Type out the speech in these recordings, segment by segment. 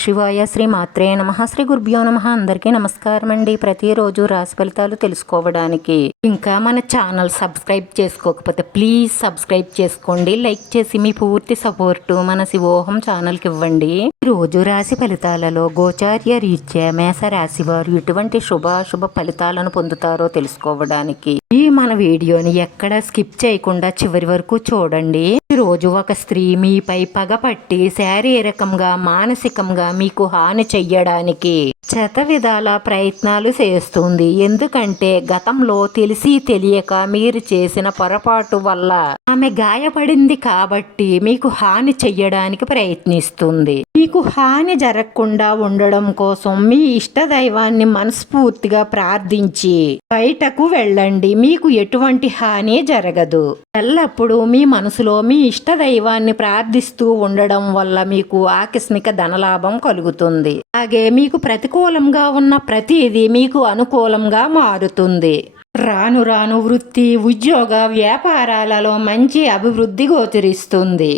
శివాయ శ్రీ మాత్రే నమ శ్రీ గురుభ్యో నమ అందరికీ నమస్కారం అండి ప్రతిరోజు రాశి ఫలితాలు తెలుసుకోవడానికి ఇంకా మన ఛానల్ సబ్స్క్రైబ్ చేసుకోకపోతే ప్లీజ్ సబ్స్క్రైబ్ చేసుకోండి లైక్ చేసి మీ పూర్తి సపోర్టు మన శివోహం ఛానల్కి ఇవ్వండి రోజు రాశి ఫలితాలలో గోచార్య రీత్యా మేషరాశి వారు ఎటువంటి శుభాశుభ ఫలితాలను పొందుతారో తెలుసుకోవడానికి ఈ మన వీడియోని ఎక్కడ స్కిప్ చేయకుండా చివరి వరకు చూడండి రోజు ఒక స్త్రీ మీపై పగపట్టి శారీరకంగా మానసికంగా మీకు హాని చెయ్యడానికి శత విధాల ప్రయత్నాలు చేస్తుంది ఎందుకంటే గతంలో తెలిసి తెలియక మీరు చేసిన పొరపాటు వల్ల ఆమె గాయపడింది కాబట్టి మీకు హాని చెయ్యడానికి ప్రయత్నిస్తుంది మీకు హాని జరగకుండా ఉండడం కోసం మీ ఇష్టదైవాన్ని మనస్ఫూర్తిగా ప్రార్థించి బయటకు వెళ్ళండి మీకు ఎటువంటి హాని జరగదు ఎల్లప్పుడూ మీ మనసులో మీ ఇష్టదైవాన్ని ప్రార్థిస్తూ ఉండడం వల్ల మీకు ఆకస్మిక ధనలాభం కలుగుతుంది అలాగే మీకు ప్రతికూలంగా ఉన్న ప్రతిదీ మీకు అనుకూలంగా మారుతుంది రాను రాను వృత్తి ఉద్యోగ వ్యాపారాలలో మంచి అభివృద్ధి గోచరిస్తుంది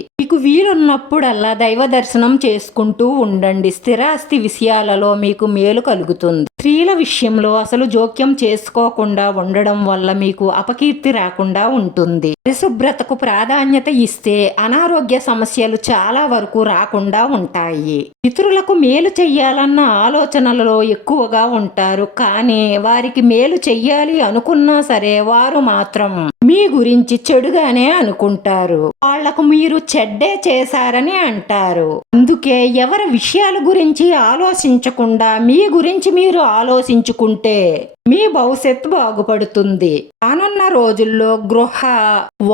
వీలున్నప్పుడల్లా దైవ దర్శనం చేసుకుంటూ ఉండండి స్థిరాస్తి విషయాలలో మీకు మేలు కలుగుతుంది స్త్రీల విషయంలో అసలు జోక్యం చేసుకోకుండా ఉండడం వల్ల మీకు అపకీర్తి రాకుండా ఉంటుంది పరిశుభ్రతకు ప్రాధాన్యత ఇస్తే అనారోగ్య సమస్యలు చాలా వరకు రాకుండా ఉంటాయి ఇతరులకు మేలు చెయ్యాలన్న ఆలోచనలలో ఎక్కువగా ఉంటారు కానీ వారికి మేలు చెయ్యాలి అనుకున్నా సరే వారు మాత్రం మీ గురించి చెడుగానే అనుకుంటారు వాళ్లకు మీరు చెడ్డే చేశారని అంటారు అందుకే ఎవరి విషయాల గురించి ఆలోచించకుండా మీ గురించి మీరు ఆలోచించుకుంటే మీ భవిష్యత్తు బాగుపడుతుంది రానున్న రోజుల్లో గృహ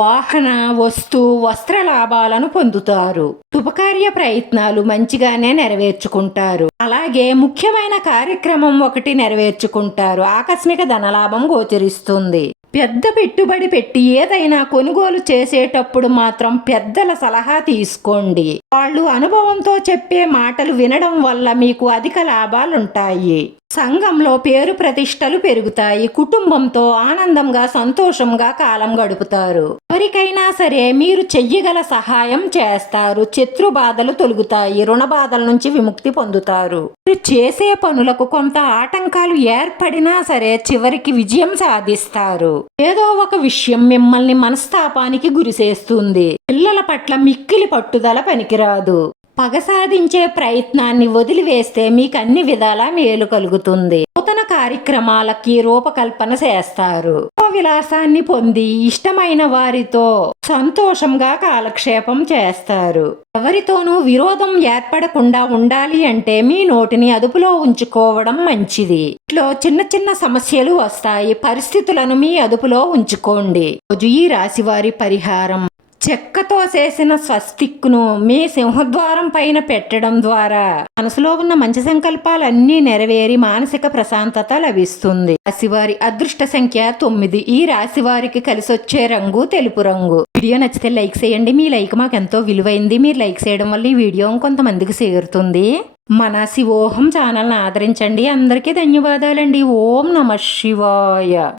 వాహన వస్తు వస్త్ర లాభాలను పొందుతారు శుభకార్య ప్రయత్నాలు మంచిగానే నెరవేర్చుకుంటారు అలాగే ముఖ్యమైన కార్యక్రమం ఒకటి నెరవేర్చుకుంటారు ఆకస్మిక ధనలాభం గోచరిస్తుంది పెద్ద పెట్టుబడి పెట్టి ఏదైనా కొనుగోలు చేసేటప్పుడు మాత్రం పెద్దల సలహా తీసుకోండి వాళ్ళు అనుభవంతో చెప్పే మాటలు వినడం వల్ల మీకు అధిక లాభాలుంటాయి సంఘంలో పేరు ప్రతిష్టలు పెరుగుతాయి కుటుంబంతో ఆనందంగా సంతోషంగా కాలం గడుపుతారు ఎవరికైనా సరే మీరు చెయ్యగల సహాయం చేస్తారు శత్రు బాధలు తొలుగుతాయి రుణ బాధల నుంచి విముక్తి పొందుతారు మీరు చేసే పనులకు కొంత ఆటంకాలు ఏర్పడినా సరే చివరికి విజయం సాధిస్తారు ఏదో ఒక విషయం మిమ్మల్ని మనస్తాపానికి గురిచేస్తుంది పిల్లల పట్ల మిక్కిలి పట్టుదల పనికిరాదు పగ సాధించే ప్రయత్నాన్ని వదిలివేస్తే మీకు అన్ని విధాలా మేలు కలుగుతుంది నూతన కార్యక్రమాలకి రూపకల్పన చేస్తారు విలాసాన్ని పొంది ఇష్టమైన వారితో సంతోషంగా కాలక్షేపం చేస్తారు ఎవరితోనూ విరోధం ఏర్పడకుండా ఉండాలి అంటే మీ నోటిని అదుపులో ఉంచుకోవడం మంచిది ఇట్లో చిన్న చిన్న సమస్యలు వస్తాయి పరిస్థితులను మీ అదుపులో ఉంచుకోండి రోజు ఈ రాశివారి పరిహారం చెక్కతో చేసిన స్వస్తిక్ను మీ సింహద్వారం పైన పెట్టడం ద్వారా మనసులో ఉన్న మంచి సంకల్పాలన్నీ నెరవేరి మానసిక ప్రశాంతత లభిస్తుంది రాశివారి అదృష్ట సంఖ్య తొమ్మిది ఈ రాశి వారికి కలిసొచ్చే రంగు తెలుపు రంగు వీడియో నచ్చితే లైక్ చేయండి మీ లైక్ మాకు ఎంతో విలువైంది మీరు లైక్ చేయడం వల్ల ఈ వీడియో కొంతమందికి చేరుతుంది మన శివోహం ఛానల్ని ఆదరించండి అందరికీ ధన్యవాదాలండి ఓం నమ శివాయ